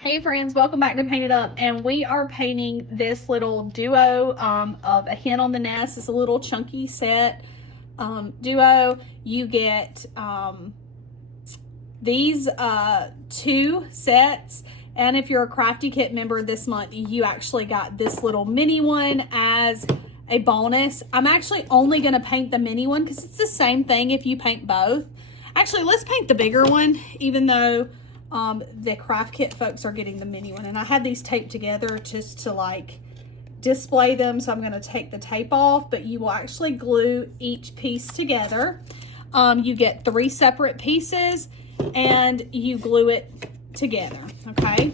Hey friends, welcome back to Paint It Up, and we are painting this little duo of a hen on the nest. It's a little chunky set duo. You get these two sets, and if you're a Crafty Kit member this month, you actually got this little mini one as a bonus. I'm actually only going to paint the mini one because it's the same thing if you paint both. Actually, let's paint the bigger one, even though the Craft Kit folks are getting the mini one. And I had these taped together just to like display them, so I'm going to take the tape off, but you will actually glue each piece together. You get 3 separate pieces and you glue it together, okay?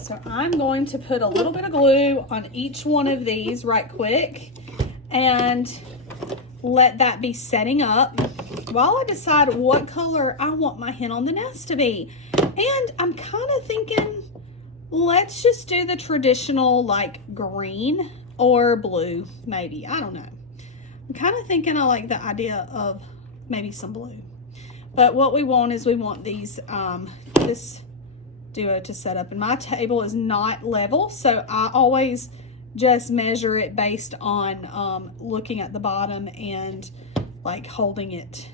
So I'm going to put a little bit of glue on each one of these right quick and let that be setting up while I decide what color I want my hen on the nest to be. And I'm kind of thinking, let's just do the traditional like green or blue, maybe. I don't know. I'm kind of thinking I like the idea of maybe some blue. But what we want is we want these, this duo to set up. And my table is not level, so I always just measure it based on looking at the bottom and like holding it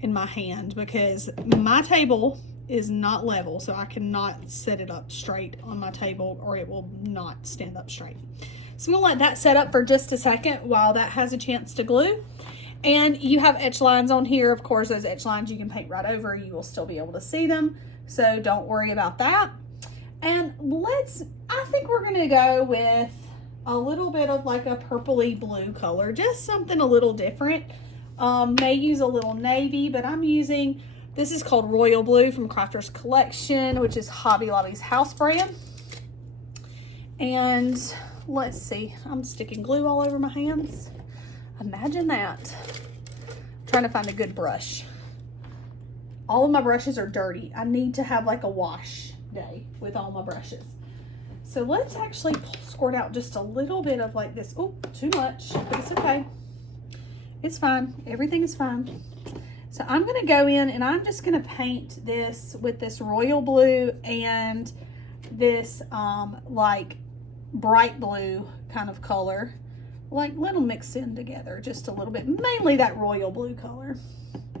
in my hand, because my table is not level, so I cannot set it up straight on my table or it will not stand up straight. So I'm gonna let that set up for just a second while that has a chance to glue. And you have etch lines on here. Of course, those etch lines you can paint right over. You will still be able to see them, so don't worry about that. And I think we're gonna go with a little bit of like a purpley blue color, just something a little different. May use a little navy, but I'm using, this is called Royal Blue from Crafter's Collection, which is Hobby Lobby's house brand. And let's see, I'm sticking glue all over my hands. Imagine that. I'm trying to find a good brush. All of my brushes are dirty. I need to have like a wash day with all my brushes. So let's actually squirt out just a little bit of like this. Oh, too much, but it's okay. It's fine. Everything is fine. So I'm going to go in and I'm just going to paint this with this royal blue and this like bright blue kind of color. Like let them mix in together just a little bit. Mainly that royal blue color.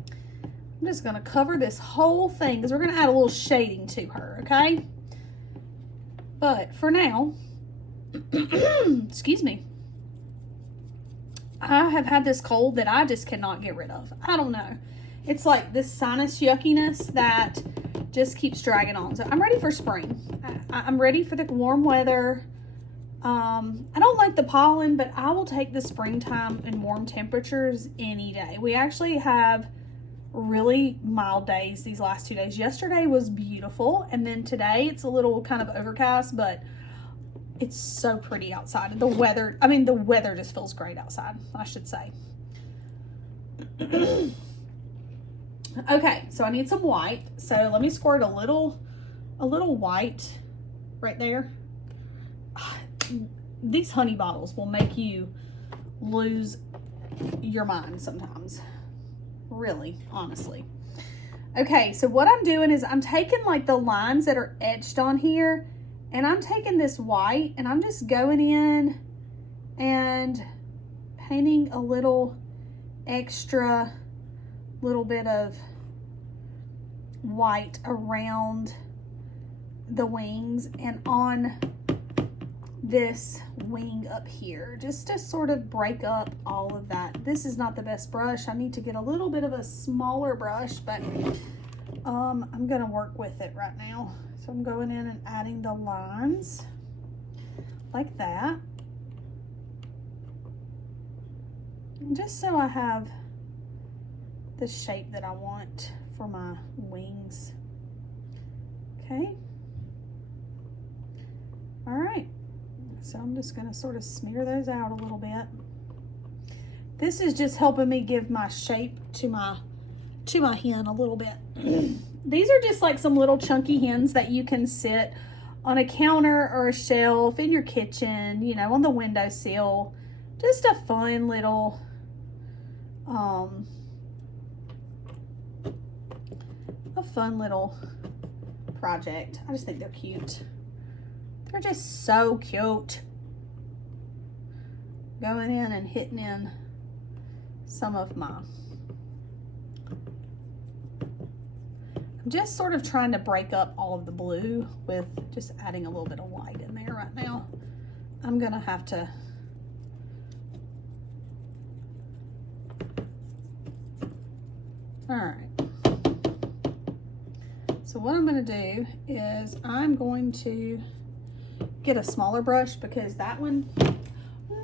I'm just going to cover this whole thing because we're going to add a little shading to her, okay? But for now, excuse me, I have had this cold that I just cannot get rid of. I don't know. It's like this sinus yuckiness that just keeps dragging on. So I'm ready for spring. I'm ready for the warm weather. I don't like the pollen, but I will take the springtime and warm temperatures any day. We actually have really mild days these last 2 days. Yesterday was beautiful, and then today it's a little kind of overcast, but it's so pretty outside. The weather, I mean, the weather just feels great outside, I should say. Okay, so I need some white. So let me squirt a little white right there. These honey bottles will make you lose your mind sometimes. Really, honestly. Okay, so what I'm doing is I'm taking like the lines that are etched on here, and I'm taking this white and I'm just going in and painting a little extra little bit of white around the wings and on this wing up here, just to sort of break up all of that. This is not the best brush. I need to get a little bit of a smaller brush, but I'm gonna work with it right now. So I'm going in and adding the lines like that, and just so I have the shape that I want for my wings. Okay, all right. So I'm just going to sort of smear those out a little bit. This is just helping me give my shape to my hen a little bit. These are just like some little chunky hens that you can sit on a counter or a shelf in your kitchen, you know, on the windowsill. Just a fun little fun little project. I just think they're cute. They're just so cute. Going in and hitting in some of my, I'm just sort of trying to break up all of the blue with just adding a little bit of white in there right now. I'm gonna have to all right. So what I'm going to do is I'm going to get a smaller brush because that one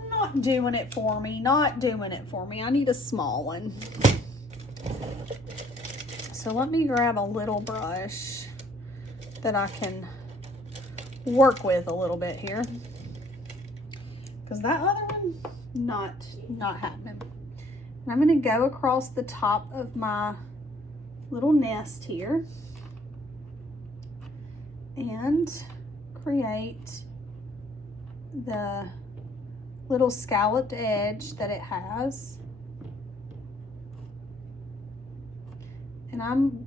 not doing it for me, not doing it for me. I need a small one. So let me grab a little brush that I can work with a little bit here, because that other one not happening. And I'm going to go across the top of my little nest here and create the little scalloped edge that it has. And I'm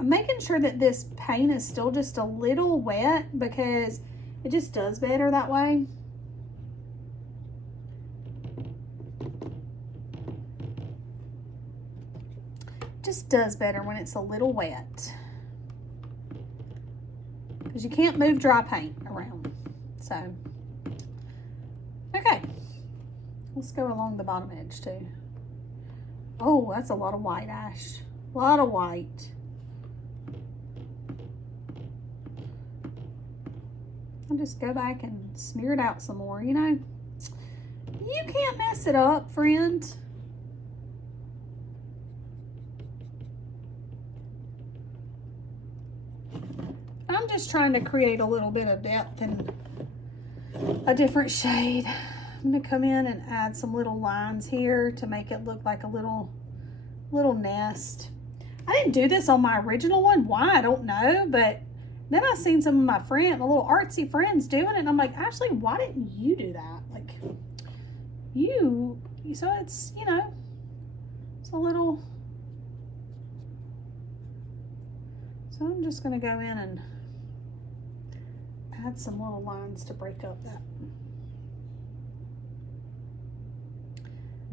making sure that this paint is still just a little wet because it just does better that way. Just does better when it's a little wet, because you can't move dry paint around. So, okay, let's go along the bottom edge too. Oh, that's a lot of white, Ash. A lot of white. I'll just go back and smear it out some more, you know. You can't mess it up, friend. I'm just trying to create a little bit of depth and a different shade. I'm going to come in and add some little lines here to make it look like a little nest. I didn't do this on my original one. Why? I don't know. But then I seen some of my little artsy friends doing it. And I'm like, Ashley, why didn't you do that? Like, so it's, you know, it's a little. So I'm just going to go in and add some little lines to break up that.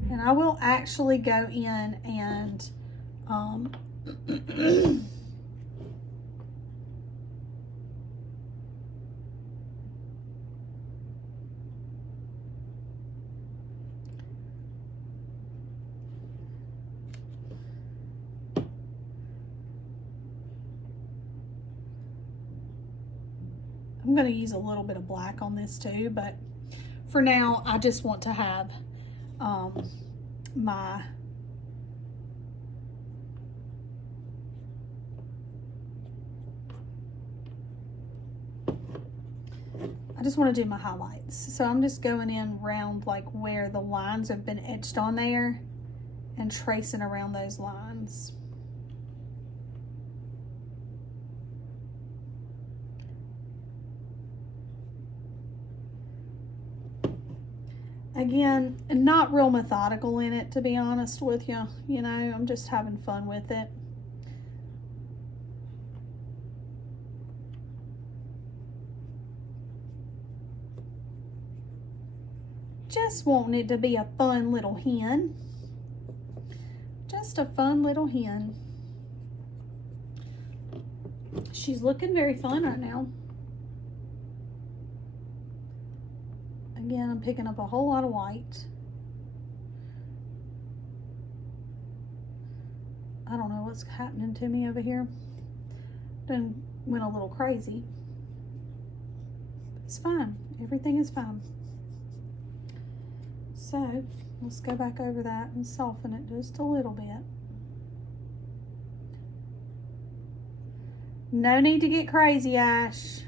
And I will actually go in and I'm going to use a little bit of black on this too, but for now I just want to have I just want to do my highlights. So I'm just going in around like where the lines have been etched on there and tracing around those lines. Again, not real methodical in it, to be honest with you. You know, I'm just having fun with it. Just wanting it to be a fun little hen. Just a fun little hen. She's looking very fun right now. Again, I'm picking up a whole lot of white. I don't know what's happening to me over here. Then went a little crazy. It's fine. Everything is fine. So let's go back over that and soften it just a little bit. No need to get crazy, Ash.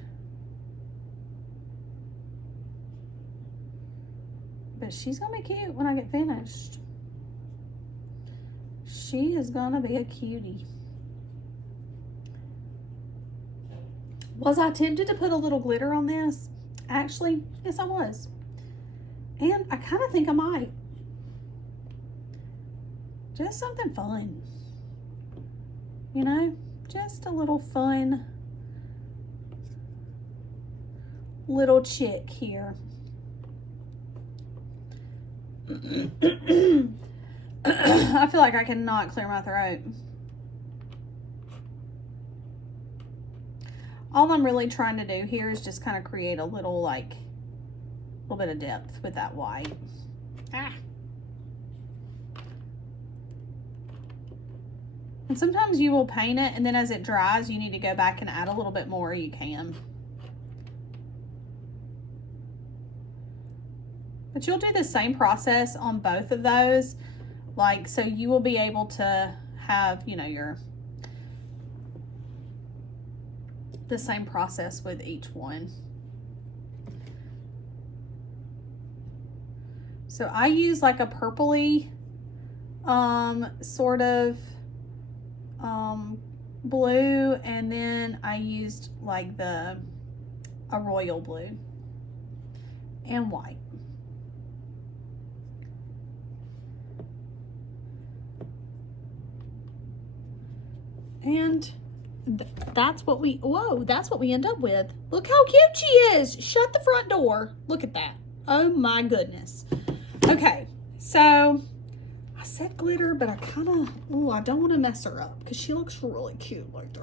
But she's gonna be cute when I get finished. She is gonna be a cutie. Was I tempted to put a little glitter on this? Actually, yes, I was. And I kind of think I might. Just something fun. You know, Just a little fun little chick here. I feel like I cannot clear my throat. All I'm really trying to do here is just kind of create a little, like, little bit of depth with that white. Ah. And sometimes you will paint it, and then as it dries, you need to go back and add a little bit more, you can. But you'll do the same process on both of those. Like, so you will be able to have, you know, the same process with each one. So I use like a purpley sort of blue, and then I used like a royal blue and white. And that's what we, whoa, that's what we end up with. Look how cute she is. Shut the front door. Look at that. Oh my goodness. Okay, so I said glitter, but I kind of, oh, I don't want to mess her up because she looks really cute like that.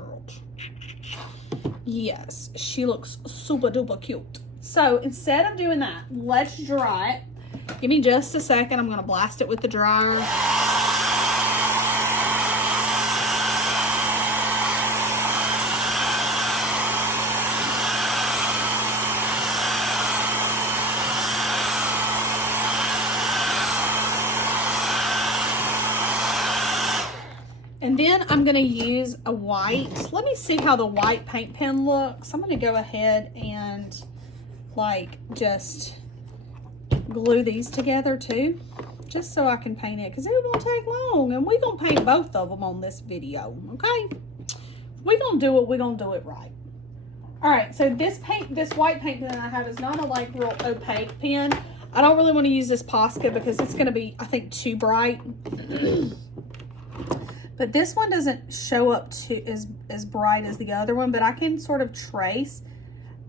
Yes, she looks super duper cute. So instead of doing that, let's dry it. Give me just a second. I'm going to blast it with the dryer. And then I'm going to use a white. Let me see how the white paint pen looks. I'm going to go ahead and like just glue these together too, just so I can paint it, because it won't take long, and we're going to paint both of them on this video, okay? We're going to do it. We're going to do it right. All right, so this white paint pen I have is not a like real opaque pen. I don't really want to use this Posca because it's going to be, I think, too bright. But this one doesn't show up as bright as the other one, but I can sort of trace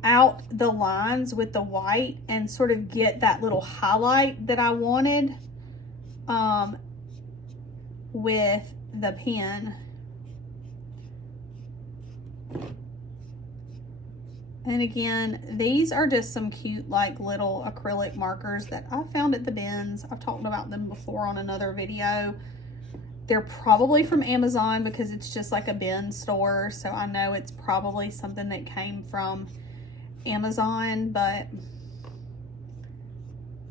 out the lines with the white and sort of get that little highlight that I wanted with the pen. And again, these are just some cute like little acrylic markers that I found at the bins. I've talked about them before on another video. They're probably from Amazon because it's just like a bin store. So I know it's probably something that came from Amazon, but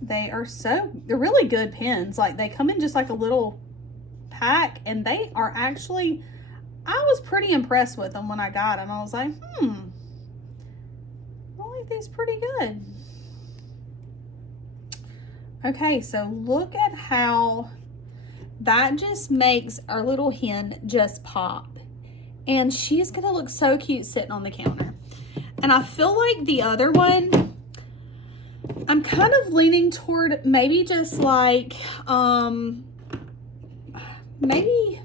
they're really good pens. Like they come in just like a little pack, and they are actually, I was pretty impressed with them when I got them. I was like, I like these pretty good. Okay, so look at how that just makes our little hen just pop. And she's gonna look so cute sitting on the counter. And I feel like the other one, I'm kind of leaning toward maybe just like, maybe,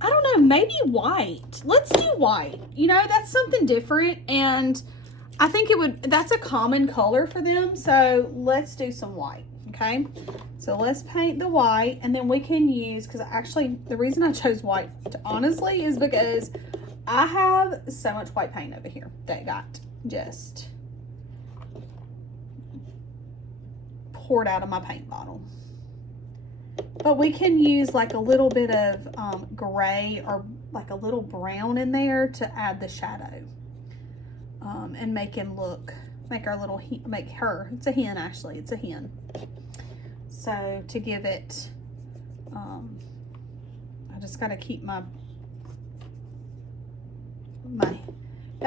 I don't know, maybe white. Let's do white. You know, that's something different. And I think that's a common color for them. So let's do some white. Okay, so let's paint the white, and then we can use, because actually the reason I chose white honestly is because I have so much white paint over here that got just poured out of my paint bottle. But we can use like a little bit of gray or like a little brown in there to add the shadow and make him look, make her, it's a hen actually, it's a hen. So to give it, I just got to keep got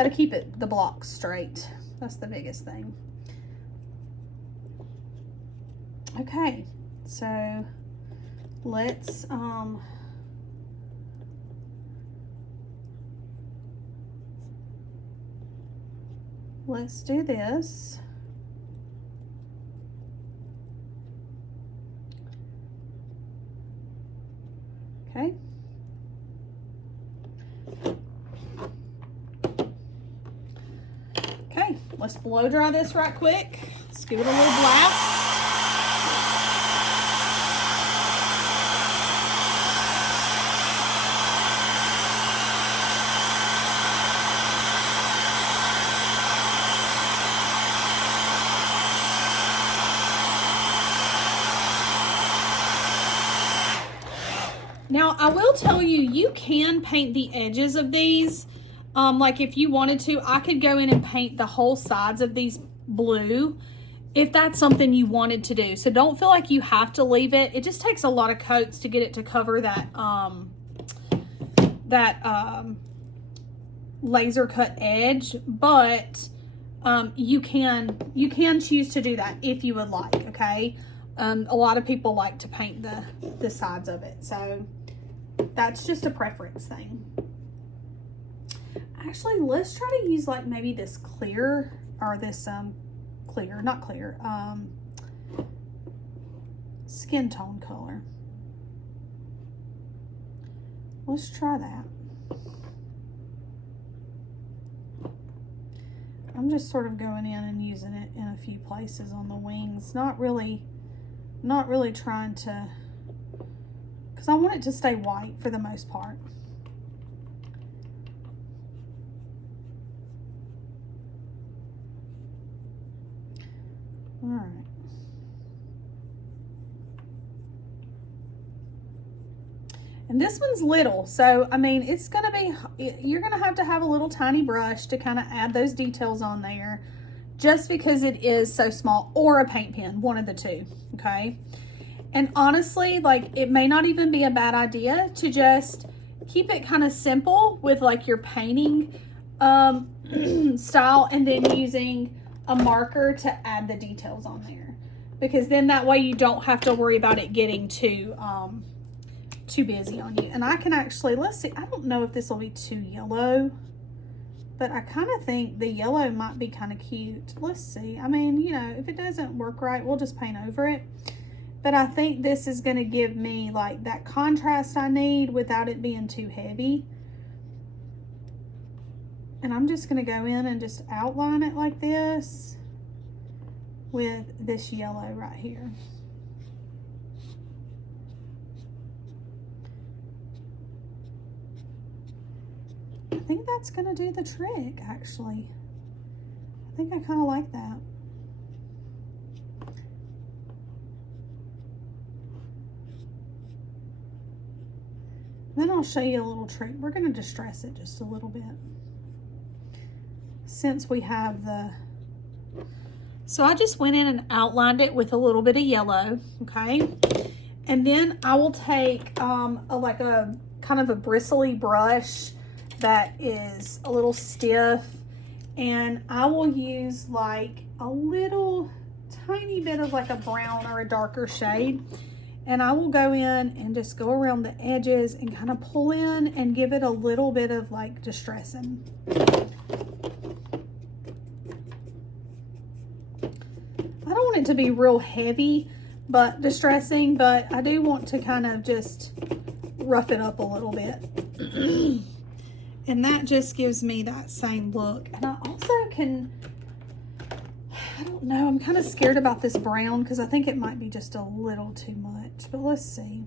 to keep the blocks straight. That's the biggest thing. Okay, so let's do this. Okay. Let's blow dry this right quick. Let's give it a little blast. Now, I will tell you, you can paint the edges of these. Like if you wanted to, I could go in and paint the whole sides of these blue if that's something you wanted to do. So don't feel like you have to leave it. It just takes a lot of coats to get it to cover that, laser cut edge, but you can choose to do that if you would like, okay? A lot of people like to paint the sides of it, so that's just a preference thing. Actually, let's try to use like maybe this clear, or this not clear, skin tone color. Let's try that. I'm just sort of going in and using it in a few places on the wings, not really trying to, because I want it to stay white for the most part. All right. And this one's little, so I mean, it's gonna be, you're gonna have to have a little tiny brush to kind of add those details on there, just because it is so small, or a paint pen, one of the two, okay? And honestly, like, it may not even be a bad idea to just keep it kind of simple with like your painting style, and then using a marker to add the details on there, because then that way you don't have to worry about it getting too busy on you. And I can actually, let's see, I don't know if this will be too yellow, but I kind of think the yellow might be kind of cute. Let's see. I mean, you know, if it doesn't work right, we'll just paint over it. But I think this is going to give me like that contrast I need without it being too heavy. And I'm just going to go in and just outline it like this with this yellow right here. I think that's going to do the trick, actually. I think I kind of like that. Then I'll show you a little trick. We're going to distress it just a little bit, since we have the... So I just went in and outlined it with a little bit of yellow, okay? And then I will take like a kind of a bristly brush that is a little stiff, and I will use like a little tiny bit of like a brown or a darker shade, and I will go in and just go around the edges and kind of pull in and give it a little bit of like distressing. I don't want it to be real heavy but distressing, but I do want to kind of just rough it up a little bit. And that just gives me that same look. And I also can, I don't know, I'm kind of scared about this brown because I think it might be just a little too much, but let's see.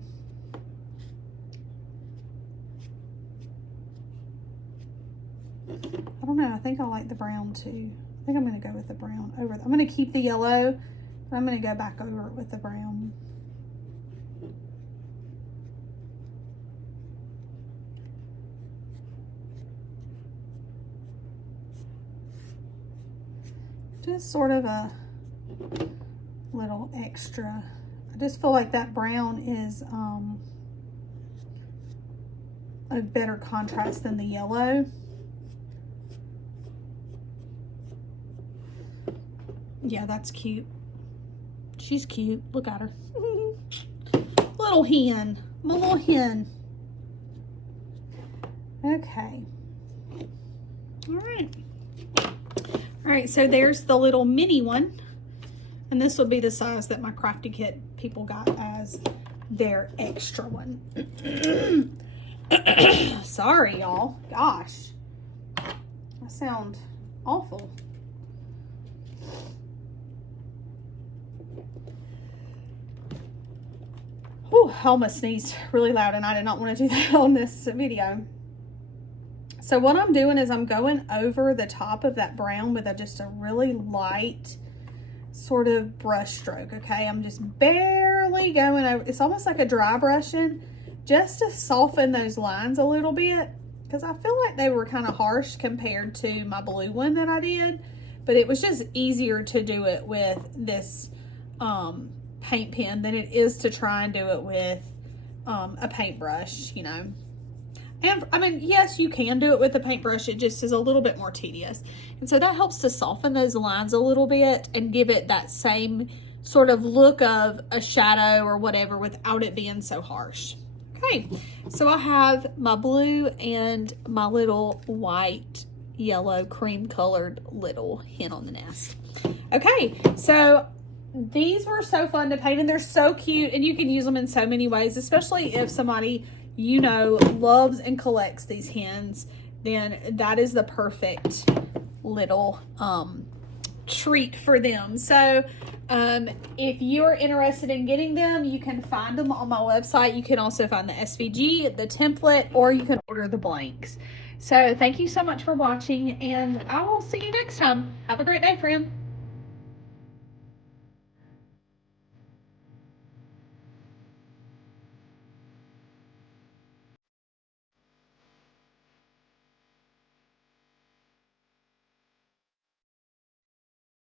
I don't know, I think I like the brown too. I think I'm going to go with the brown over. I'm going to keep the yellow, but I'm going to go back over it with the brown. Just sort of a little extra. I just feel like that brown is a better contrast than the yellow. Yeah, that's cute. She's cute. Look at her. Little hen. My little hen. Okay. All right. All right, so there's the little mini one. And this would be the size that my crafty kit people got as their extra one. Sorry, y'all. Gosh. I sound awful. Whew, I almost sneezed really loud, and I did not want to do that on this video. So what I'm doing is I'm going over the top of that brown with just a really light sort of brush stroke, okay? I'm just barely going over. It's almost like a dry brushing, just to soften those lines a little bit, because I feel like they were kind of harsh compared to my blue one that I did, but it was just easier to do it with this paint pen than it is to try and do it with a paintbrush, you know. And I mean, yes, you can do it with a paintbrush. It just is a little bit more tedious. And so that helps to soften those lines a little bit and give it that same sort of look of a shadow or whatever without it being so harsh. Okay, so I have my blue and my little white, yellow, cream colored little hen on the nest. Okay, so these were so fun to paint, and they're so cute, and you can use them in so many ways, especially if somebody you know loves and collects these hens. Then that is the perfect little treat for them. So if you're interested in getting them, you can find them on my website. You can also find the SVG, the template, or you can order the blanks. So thank you so much for watching, and I will see you next time. Have a great day, friend.